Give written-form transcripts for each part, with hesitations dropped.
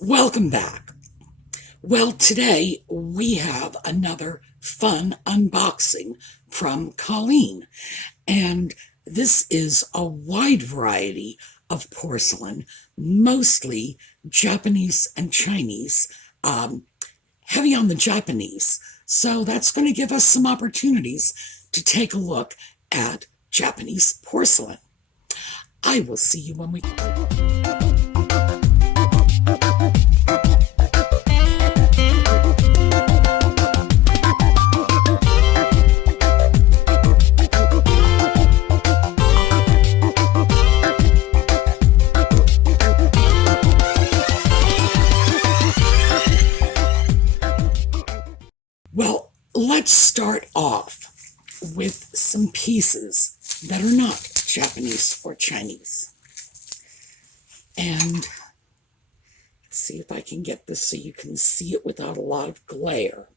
Welcome back. Well, today we have another fun unboxing from Colleen, and this is a wide variety of porcelain, mostly Japanese and Chinese, heavy on the Japanese. So that's going to give us some opportunities to take a look at Japanese porcelain. I will see you when we... Well, let's start off with some pieces that are not Japanese or Chinese. And let's see if I can get this so you can see it without a lot of glare.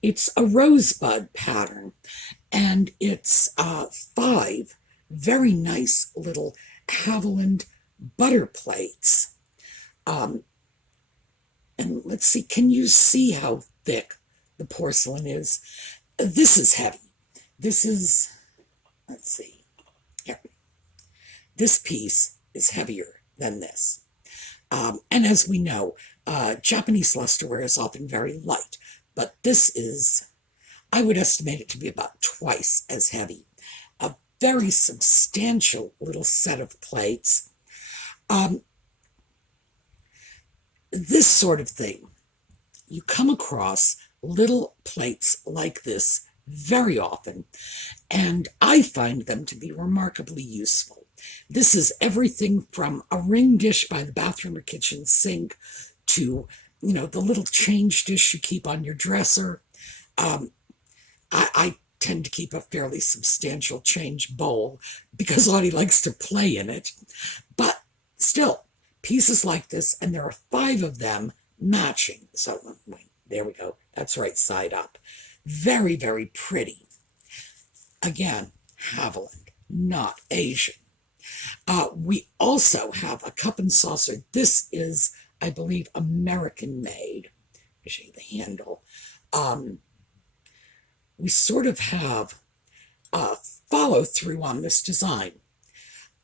It's a rosebud pattern, and it's 5 very nice little Haviland butter plates. And let's see, can you see how thick the porcelain is? This is heavy. This is, let's see, here. This piece is heavier than this. And as we know, Japanese lusterware is often very light, but this is, I would estimate it to be about twice as heavy. A very substantial little set of plates. This sort of thing, you come across little plates like this very often, and I find them to be remarkably useful. This is everything from a ring dish by the bathroom or kitchen sink to, the little change dish you keep on your dresser. I tend to keep a fairly substantial change bowl because Audie likes to play in it. But still, pieces like this, and there are 5 of them matching. So, there we go. That's right side up. Very, very pretty. Again, Haviland, not Asian. We also have a cup and saucer. This is, I believe, American made. I'll show you the handle. We sort of have follow through on this design.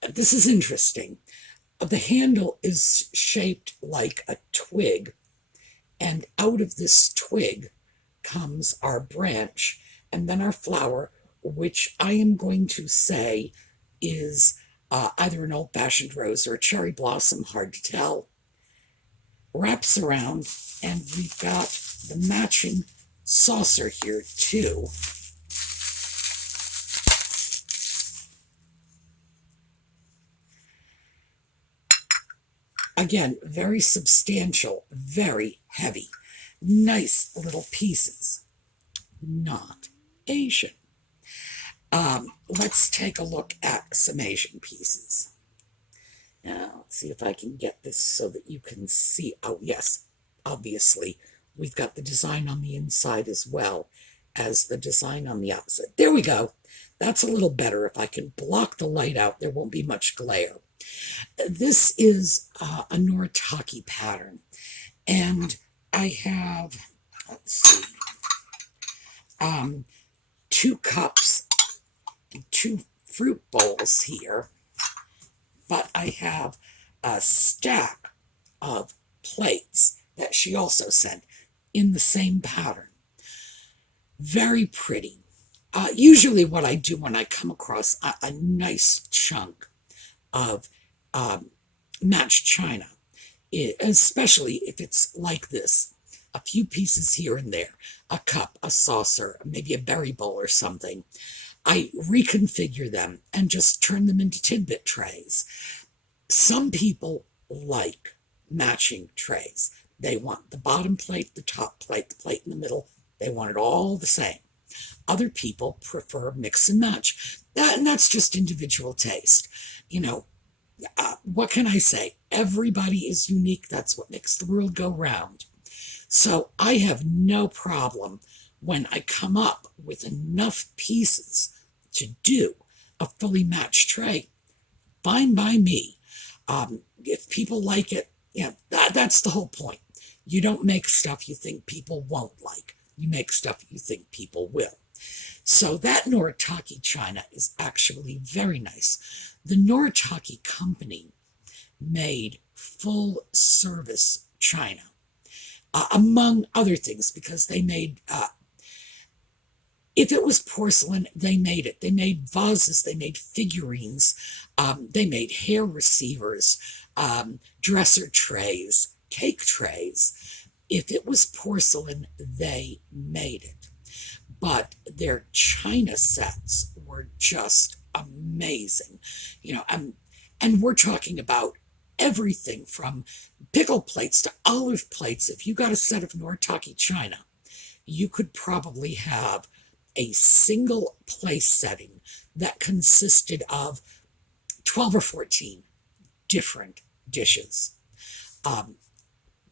This is interesting. The handle is shaped like a twig, and out of this twig comes our branch, and then our flower, which I am going to say is either an old-fashioned rose or a cherry blossom, hard to tell, wraps around, and we've got the matching saucer here too. Again, very substantial, very heavy. Nice little pieces. Not Asian. Let's take a look at some Asian pieces. Now, let's see if I can get this so that you can see. Oh, yes, obviously, we've got the design on the inside as well as the design on the opposite. There we go. That's a little better. If I can block the light out, there won't be much glare. This is a Noritake pattern, and I have, let's see, 2 cups and 2 fruit bowls here, but I have a stack of plates that she also sent in the same pattern. Very pretty. Usually what I do when I come across a nice chunk of matched china, especially if it's like this, a few pieces here and there, a cup, a saucer, maybe a berry bowl or something, I reconfigure them and just turn them into tidbit trays. Some people like matching trays. They want the bottom plate, the top plate, the plate in the middle. They want it all the same. Other people prefer mix and match. And that's just individual taste. What can I say? Everybody is unique. That's what makes the world go round. So I have no problem when I come up with enough pieces to do a fully matched tray. Fine by me. If people like it, That's the whole point. You don't make stuff you think people won't like. You make stuff you think people will. So that Noritake china is actually very nice. The Noritake company made full service china, among other things, because they made, if it was porcelain, they made it. They made vases, they made figurines, they made hair receivers, dresser trays, cake trays. If it was porcelain, they made it. But their china sets were just amazing. And we're talking about everything from pickle plates to olive plates. If you got a set of Noritake china, you could probably have a single place setting that consisted of 12 or 14 different dishes.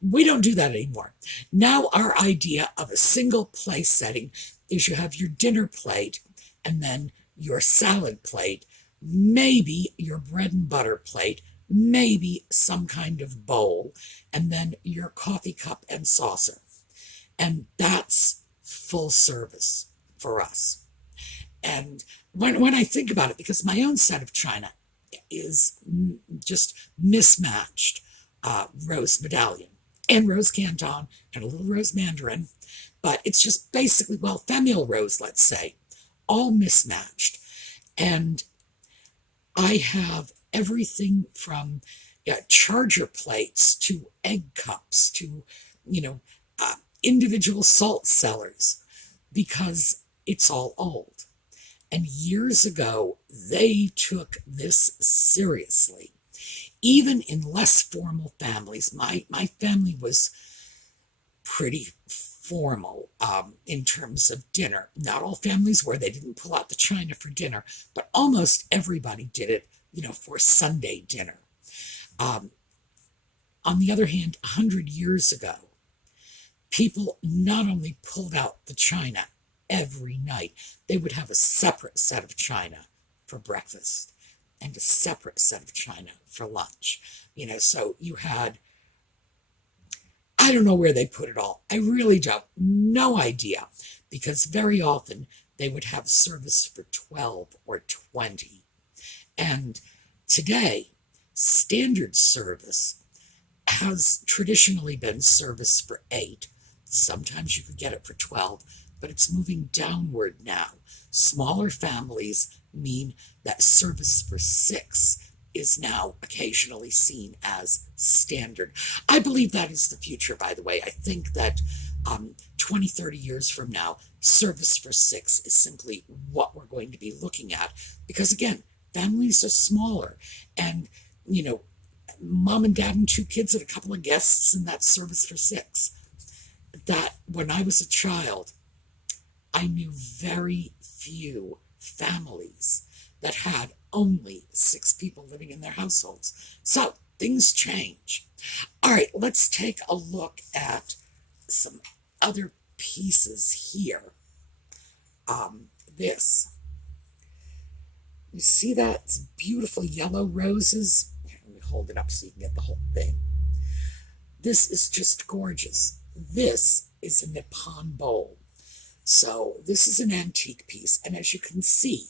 We don't do that anymore. Now our idea of a single place setting is you have your dinner plate and then your salad plate, maybe your bread and butter plate, maybe some kind of bowl, and then your coffee cup and saucer. And that's full service for us. And when I think about it, because my own set of china is just mismatched rose medallion and rose canton and a little rose mandarin, but it's just basically, well, famille rose, let's say, all mismatched. And I have everything from charger plates to egg cups to, individual salt cellars, because it's all old. And years ago, they took this seriously. Even in less formal families, my family was pretty formal in terms of dinner. Not all families were. They didn't pull out the china for dinner, but almost everybody did it, for Sunday dinner. On the other hand, 100 years ago, people not only pulled out the china every night, they would have a separate set of china for breakfast and a separate set of china for lunch. So you had, I don't know where they put it all. I really don't. No idea. Because very often they would have service for 12 or 20. And today, standard service has traditionally been service for 8. Sometimes you could get it for 12, but it's moving downward now. Smaller families mean that service for 6 is now occasionally seen as standard. I believe that is the future, by the way. I think that 20, 30 years from now, service for 6 is simply what we're going to be looking at. Because again, families are smaller, and, mom and dad and 2 kids and a couple of guests, and that's service for 6. That when I was a child, I knew very few families that had only 6 people living in their households. So things change. All right, let's take a look at some other pieces here. This. You see that? It's beautiful yellow roses. Here, let me hold it up so you can get the whole thing. This is just gorgeous. This is a nippon bowl. So this is an antique piece, and as you can see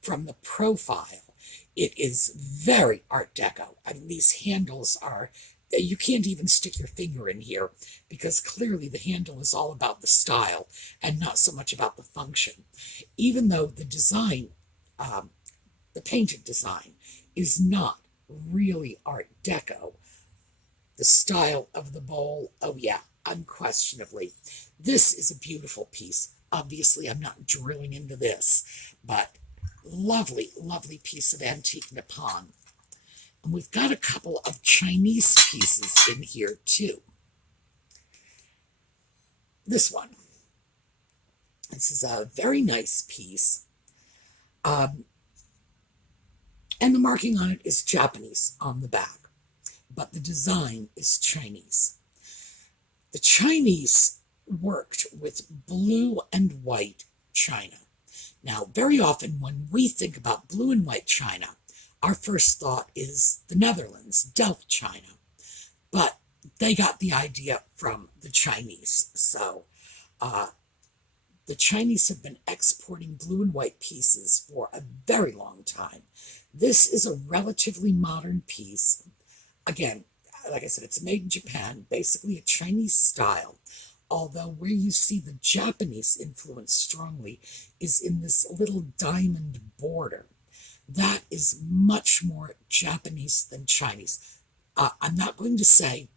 from the profile, it is very Art Deco. I mean, these handles are, you can't even stick your finger in here, because clearly the handle is all about the style and not so much about the function. Even though the design, the painted design, is not really Art Deco, the style of the bowl, oh yeah, unquestionably. This is a beautiful piece. Obviously, I'm not drilling into this, but lovely, lovely piece of antique nippon. And we've got a couple of Chinese pieces in here, too. This one. This is a very nice piece. And the marking on it is Japanese on the back, but the design is Chinese. The Chinese worked with blue and white china. Now, very often when we think about blue and white china, our first thought is the Netherlands, Delft china. But they got the idea from the Chinese. So the Chinese have been exporting blue and white pieces for a very long time. This is a relatively modern piece. Again, like I said, it's made in Japan, basically a Chinese style. Although where you see the Japanese influence strongly is in this little diamond border. That is much more Japanese than Chinese. I'm not going to say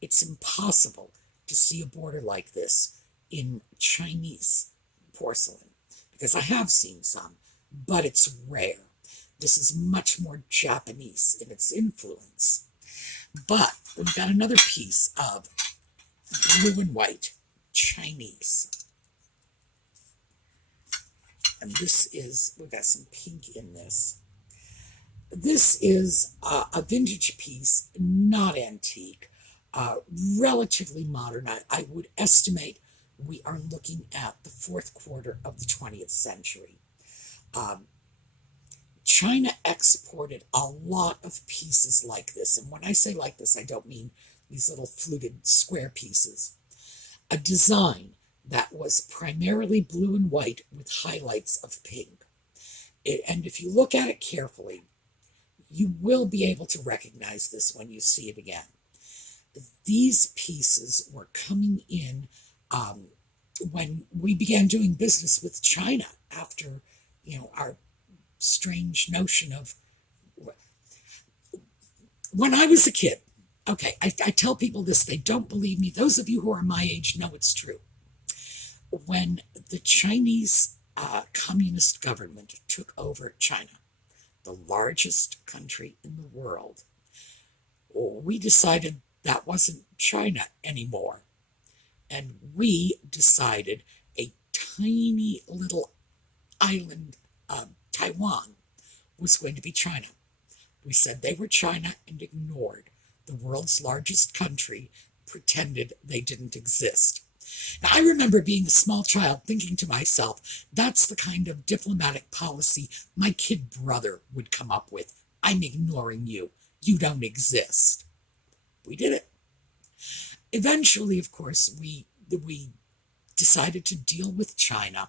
it's impossible to see a border like this in Chinese porcelain, because I have seen some, but it's rare. This is much more Japanese in its influence. But we've got another piece of blue and white Chinese. And this is, we've got some pink in this. This is a vintage piece, not antique, relatively modern. I would estimate we are looking at the fourth quarter of the 20th century. China exported a lot of pieces like this. And when I say like this, I don't mean these little fluted square pieces. A design that was primarily blue and white with highlights of pink. And if you look at it carefully, you will be able to recognize this when you see it again. These pieces were coming in when we began doing business with China after, our strange notion of, when I was a kid, okay, I tell people this, they don't believe me. Those of you who are my age know it's true. When the Chinese communist government took over China, the largest country in the world, we decided that wasn't China anymore. And we decided a tiny little island, Taiwan, was going to be China. We said they were China and ignored the world's largest country, pretended they didn't exist. Now, I remember being a small child thinking to myself, that's the kind of diplomatic policy my kid brother would come up with. I'm ignoring you. You don't exist. We did it. Eventually, of course, we decided to deal with China.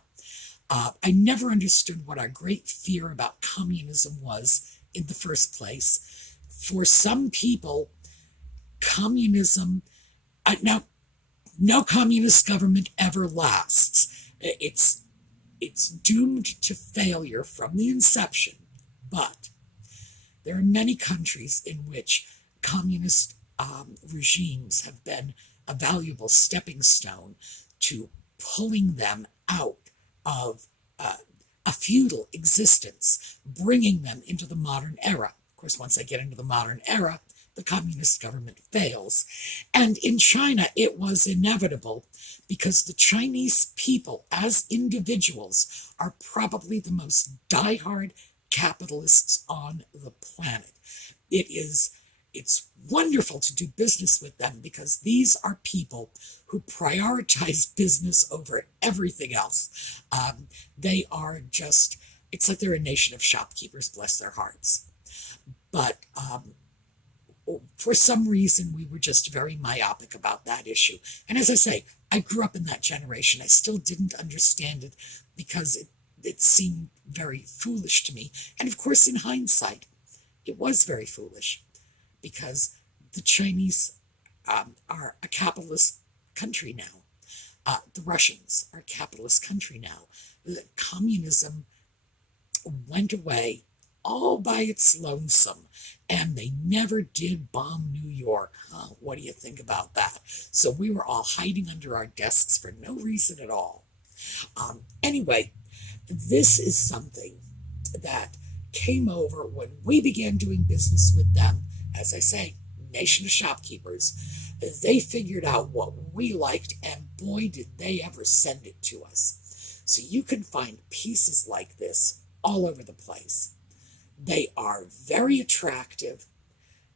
I never understood what our great fear about communism was in the first place. For some people, communism, now, no communist government ever lasts. It's doomed to failure from the inception, but there are many countries in which communist regimes have been a valuable stepping stone to pulling them out of a feudal existence, bringing them into the modern era. Of course, once they get into the modern era, the communist government fails. And in China, it was inevitable because the Chinese people, as individuals, are probably the most diehard capitalists on the planet. It's wonderful to do business with them because these are people who prioritize business over everything else. They are just, it's like they're a nation of shopkeepers, bless their hearts. But for some reason, we were just very myopic about that issue. And as I say, I grew up in that generation. I still didn't understand it because it seemed very foolish to me. And of course, in hindsight, it was very foolish because the Chinese are a capitalist country now. The Russians are a capitalist country now. The communism went away all by its lonesome, and they never did bomb New York. What do you think about that? So we were all hiding under our desks for no reason at all. Anyway, this is something that came over when we began doing business with them. As I say, nation of shopkeepers. They figured out what we liked, and boy, did they ever send it to us. So you can find pieces like this all over the place. They are very attractive.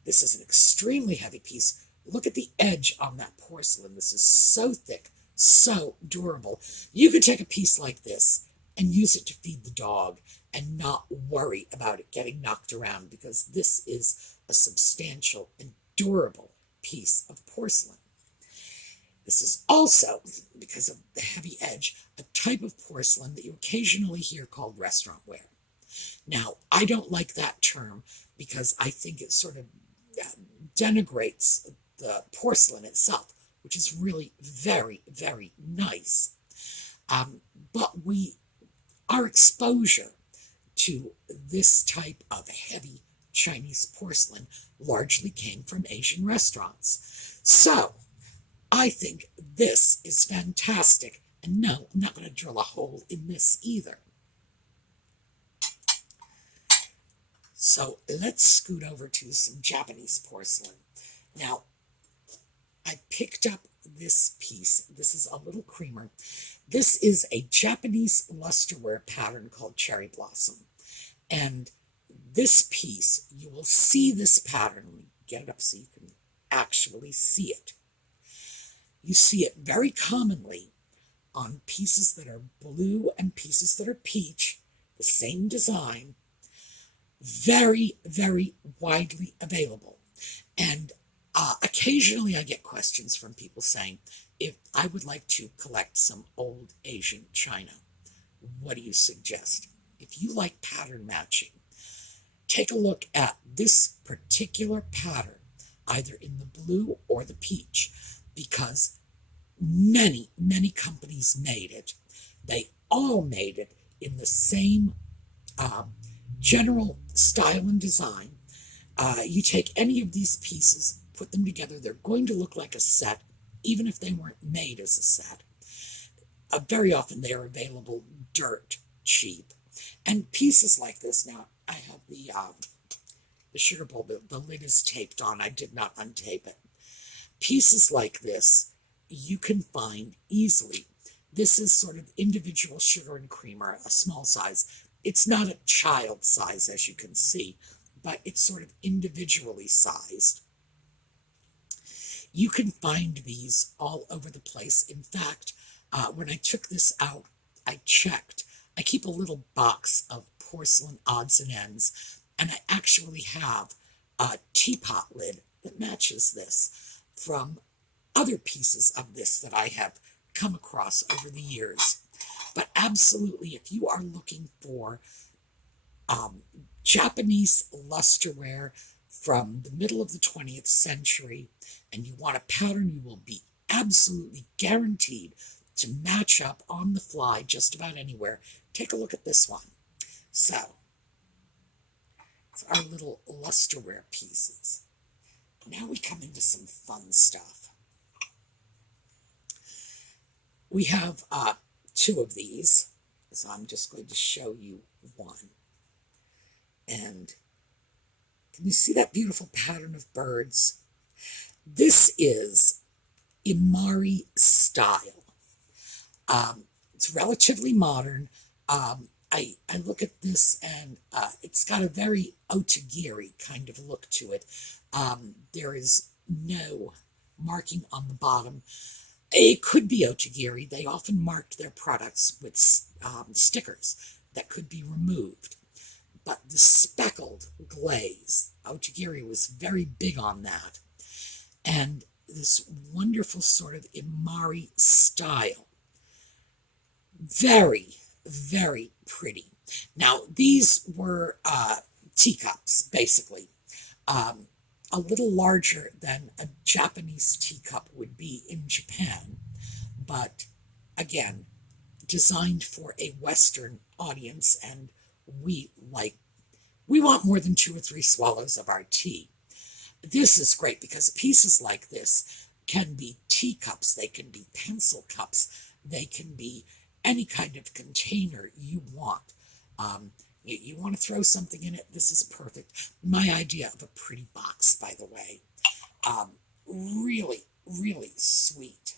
This is an extremely heavy piece. Look at the edge on that porcelain. This is so thick, so durable. You could take a piece like this and use it to feed the dog and not worry about it getting knocked around because this is a substantial and durable piece of porcelain. porcelain. This is also, because of the heavy edge, a type of porcelain that you occasionally hear called restaurant ware. Now, I don't like that term because I think it sort of denigrates the porcelain itself, which is really very, very nice. But our exposure to this type of heavy Chinese porcelain largely came from Asian restaurants. So, I think this is fantastic. And no, I'm not going to drill a hole in this either. So let's scoot over to some Japanese porcelain. Now, I picked up this piece. This is a little creamer. This is a Japanese lusterware pattern called Cherry Blossom. And this piece, you will see this pattern. Let me get it up so you can actually see it. You see it very commonly on pieces that are blue and pieces that are peach, the same design, very, very widely available. And occasionally I get questions from people saying, if I would like to collect some old Asian china, what do you suggest? If you like pattern matching, take a look at this particular pattern, either in the blue or the peach, because many, many companies made it. They all made it in the same general style and design. You take any of these pieces, put them together, they're going to look like a set, even if they weren't made as a set. Very often they are available dirt cheap. And pieces like this, now I have the sugar bowl, the lid is taped on, I did not untape it. Pieces like this, you can find easily. This is sort of individual sugar and creamer, a small size. It's not a child size, as you can see, but it's sort of individually sized. You can find these all over the place. In fact, when I took this out, I checked. I keep a little box of porcelain odds and ends, and I actually have a teapot lid that matches this from other pieces of this that I have come across over the years. But absolutely, if you are looking for Japanese lusterware from the middle of the 20th century and you want a pattern you will be absolutely guaranteed to match up on the fly just about anywhere, take a look at this one. So, it's our little lusterware pieces. Now we come into some fun stuff. We have two of these, so I'm just going to show you one. And can you see that beautiful pattern of birds? This is Imari style. It's relatively modern. I look at this and it's got a very otagiri kind of look to it. There is no marking on the bottom. It could be otagiri. They often marked their products with stickers that could be removed. But the speckled glaze, otagiri was very big on that. And this wonderful sort of Imari style. Very, very pretty. Now, these were teacups, basically. A little larger than a Japanese teacup would be in Japan, but again, designed for a Western audience, and we want more than 2 or 3 swallows of our tea. This is great because pieces like this can be teacups, they can be pencil cups, they can be any kind of container you want. You want to throw something in it, this is perfect. My idea of a pretty box, by the way. Really, really sweet.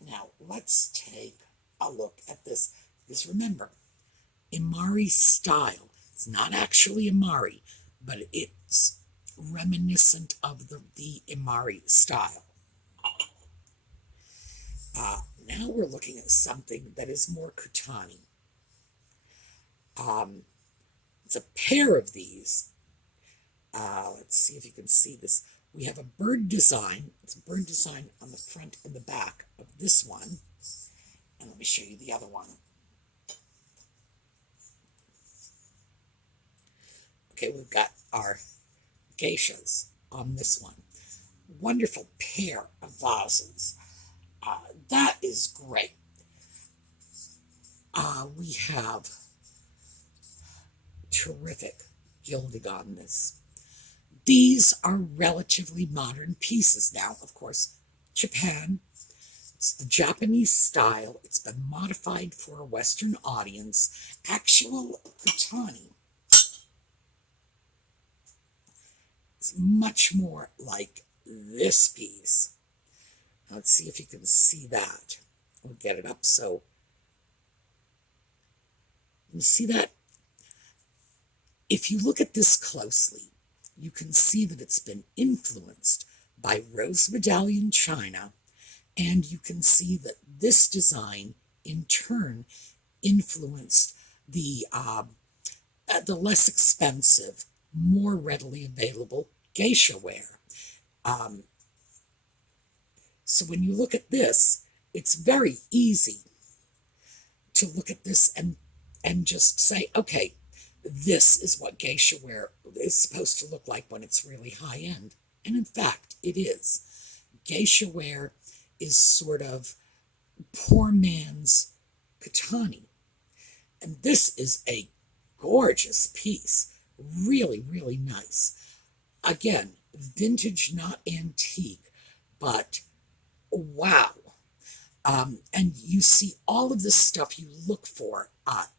Now, let's take a look at this. Because remember, Imari style. It's not actually Imari, but it's reminiscent of the Imari style. Now we're looking at something that is more Kutani. It's a pair of these. Let's see if you can see this. We have a bird design. It's a bird design on the front and the back of this one. And let me show you the other one. Okay, we've got our geishas on this one. Wonderful pair of vases. That is great. We have terrific gilding on this. These are relatively modern pieces now. Of course, Japan, it's the Japanese style. It's been modified for a Western audience. Actual Kutani. It's much more like this piece. Let's see if you can see that. We'll get it up so you see that. If you look at this closely, you can see that it's been influenced by rose medallion china, and you can see that this design in turn influenced the less expensive, more readily available geisha ware. So when you look at this, it's very easy to look at this and just say, okay, this is what geisha ware is supposed to look like when it's really high end. And in fact, it is. Geisha ware is sort of poor man's Kutani. And this is a gorgeous piece. Really, really nice. Again, vintage, not antique, but wow. And you see all of this stuff you look for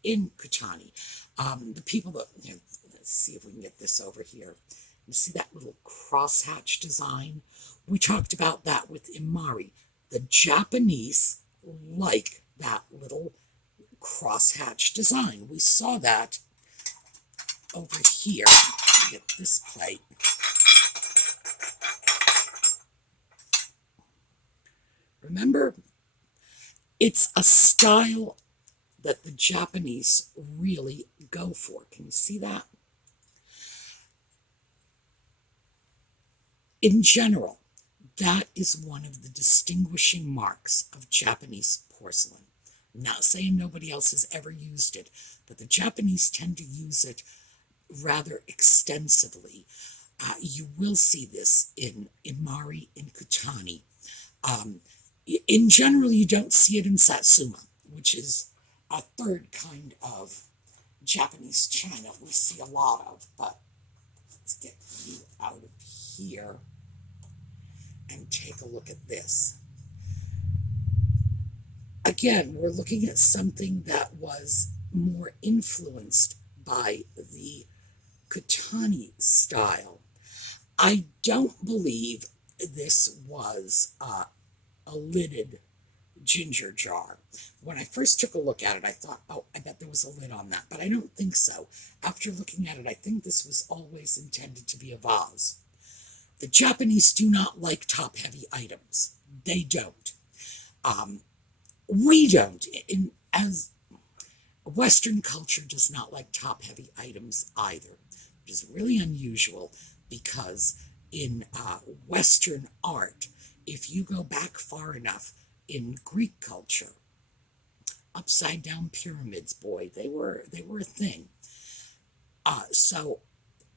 in Kutani. The people that, let's see if we can get this over here. You see that little crosshatch design? We talked about that with Imari. The Japanese like that little crosshatch design. We saw that over here. Get this plate. Remember, it's a style that the Japanese really go for. Can you see that? In general, that is one of the distinguishing marks of Japanese porcelain. I'm not saying nobody else has ever used it, but the Japanese tend to use it rather extensively. You will see this in Imari, in Kutani. In general, you don't see it in Satsuma, which is a third kind of Japanese china we see a lot of. But let's get you out of here and take a look at this. Again, we're looking at something that was more influenced by the Kutani style. I don't believe this was a lidded ginger jar. When I first took a look at it, I thought, oh, I bet there was a lid on that, but I don't think so. After looking at it, I think this was always intended to be a vase. The Japanese do not like top-heavy items. They don't. We don't. As Western culture does not like top-heavy items either, which is really unusual because in Western art, if you go back far enough in Greek culture, upside-down pyramids, boy, they were a thing. So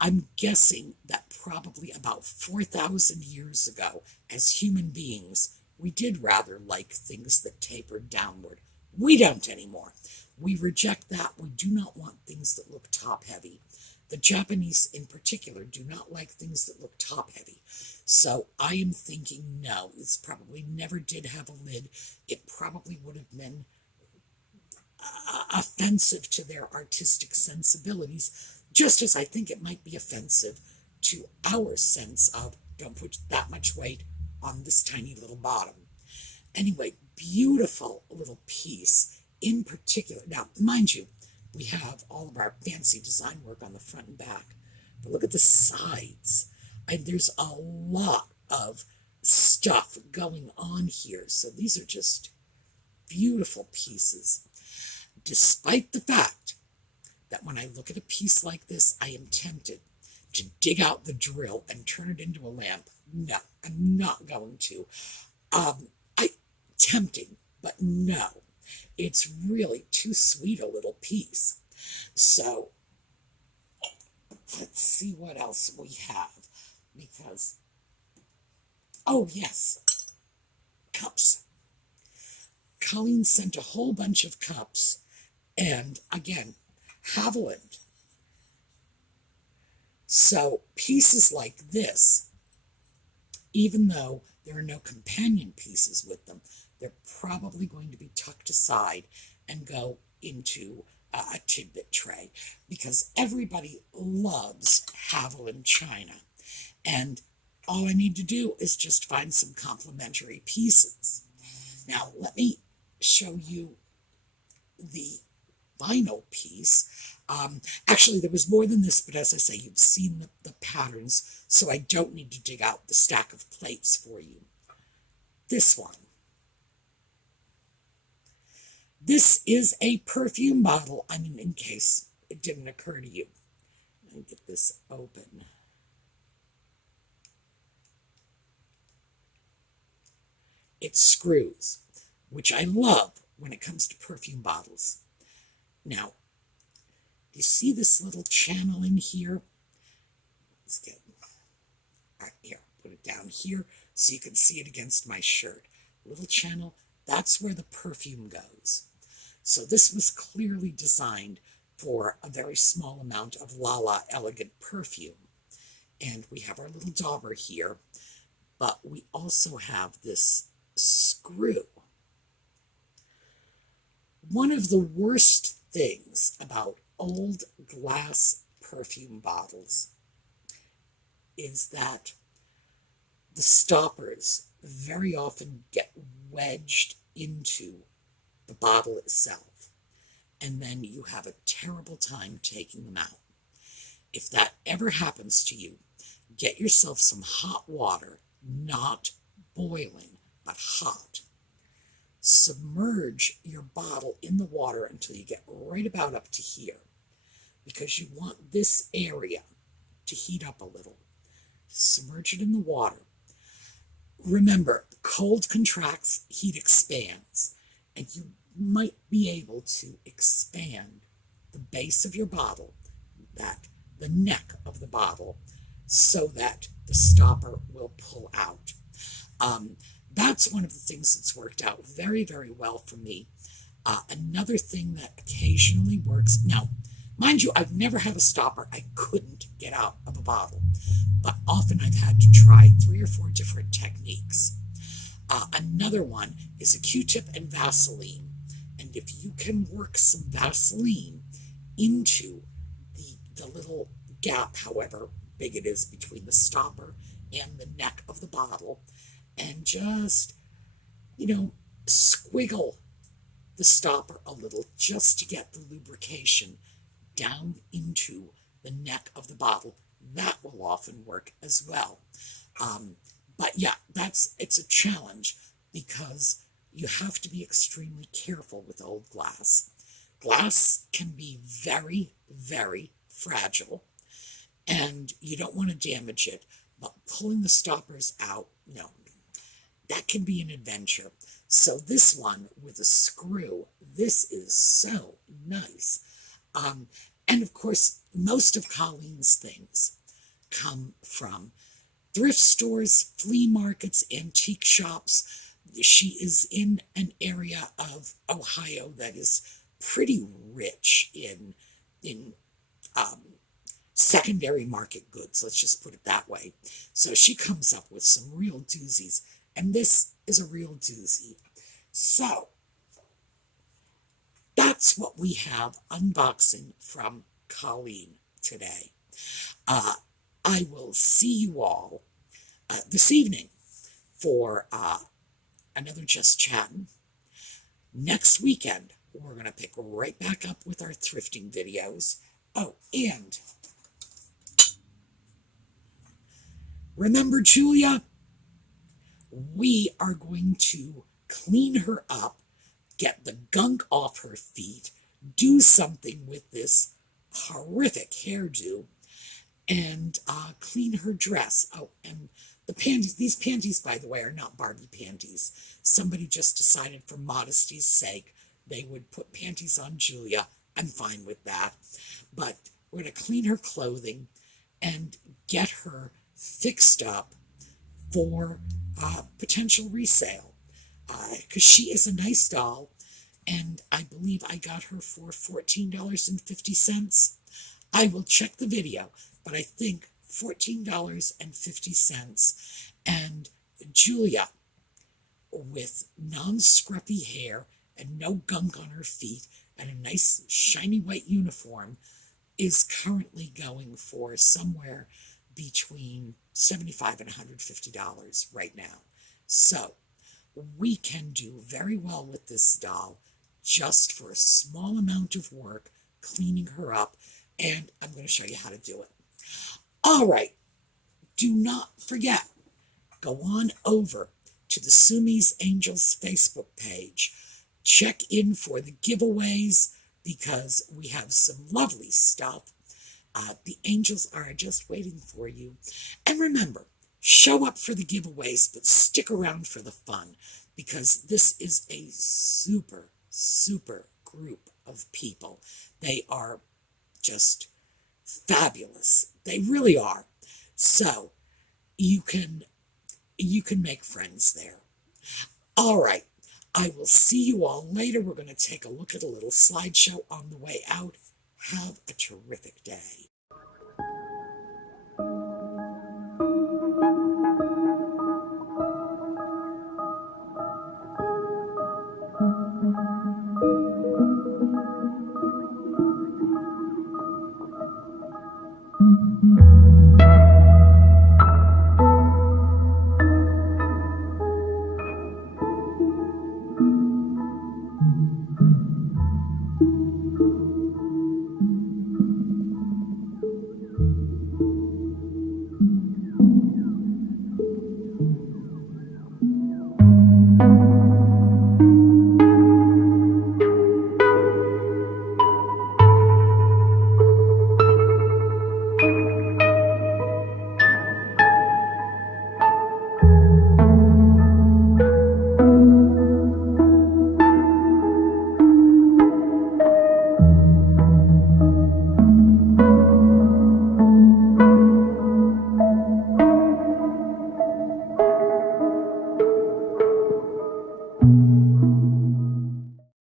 I'm guessing that probably about 4,000 years ago, as human beings, we did rather like things that tapered downward. We don't anymore. We reject that. We do not want things that look top-heavy. The Japanese in particular do not like things that look top-heavy. So I am thinking, no, this probably never did have a lid. It probably would have been offensive to their artistic sensibilities, just as I think it might be offensive to our sense of don't put that much weight on this tiny little bottom. Anyway, beautiful little piece in particular. Now, mind you, we have all of our fancy design work on the front and back, but look at the sides. There's a lot of stuff going on here, so these are just beautiful pieces. Despite the fact that when I look at a piece like this, I am tempted to dig out the drill and turn it into a lamp. No, I'm not going to. Tempting, but no. It's really too sweet a little piece. So, let's see what else we have. Because, oh yes, cups. Colleen sent a whole bunch of cups. And again, Haviland. So pieces like this, even though there are no companion pieces with them, they're probably going to be tucked aside and go into a tidbit tray, because everybody loves Haviland china. And all I need to do is just find some complementary pieces. Now, let me show you the vinyl piece. Actually, there was more than this, but as I say, you've seen the patterns, so I don't need to dig out the stack of plates for you. This one. This is a perfume bottle. I mean, in case it didn't occur to you. Let me get this open. It screws, which I love when it comes to perfume bottles. Now, you see this little channel in here? Let's get, all right, here, put it down here so you can see it against my shirt. Little channel, that's where the perfume goes. So this was clearly designed for a very small amount of Lala Elegant perfume. And we have our little dauber here, but we also have this screw. One of the worst things about old glass perfume bottles is that the stoppers very often get wedged into the bottle itself, and then you have a terrible time taking them out. If that ever happens to you, get yourself some hot water, not boiling, but hot. Submerge your bottle in the water until you get right about up to here, because you want this area to heat up a little. Submerge it in the water. Remember, cold contracts, heat expands, and you might be able to expand the base of your bottle, the neck of the bottle, so that the stopper will pull out. That's one of the things that's worked out very, very well for me. Another thing that occasionally works, now, mind you, I've never had a stopper I couldn't get out of a bottle, but often I've had to try 3 or 4 different techniques. Another one is a Q-tip and Vaseline. And if you can work some Vaseline into the little gap, however big it is between the stopper and the neck of the bottle, and just, squiggle the stopper a little just to get the lubrication down into the neck of the bottle, that will often work as well. But yeah, it's a challenge, because you have to be extremely careful with old glass. Glass can be very, very fragile, and you don't want to damage it, but pulling the stoppers out, that can be an adventure. So this one with a screw, this is so nice. And of course, most of Colleen's things come from thrift stores, flea markets, antique shops. She is in an area of Ohio that is pretty rich in secondary market goods, let's just put it that way. So she comes up with some real doozies, and this is a real doozy. So that's what we have unboxing from Colleen today. I will see you all this evening for another Just Chattin'. Next weekend, we're going to pick right back up with our thrifting videos. Oh, and remember Julia? We are going to clean her up, get the gunk off her feet, do something with this horrific hairdo, and clean her dress. Oh, and the panties, these panties, by the way, are not Barbie panties. Somebody just decided for modesty's sake they would put panties on Julia. I'm fine with that. But we're going to clean her clothing and get her fixed up for potential resale. Because she is a nice doll, and I believe I got her for $14.50. I will check the video, but I think $14.50. And Julia, with non-scruffy hair and no gunk on her feet and a nice shiny white uniform, is currently going for somewhere between $75 and $150 right now. So we can do very well with this doll just for a small amount of work, cleaning her up, and I'm going to show you how to do it. All right, do not forget, go on over to the SueMe's Angels Facebook page. Check in for the giveaways because we have some lovely stuff. The angels are just waiting for you. And remember, show up for the giveaways, but stick around for the fun because this is a super, super group of people. They are just fabulous. They really are. So you can make friends there. All right. I will see you all later. We're going to take a look at a little slideshow on the way out. Have a terrific day.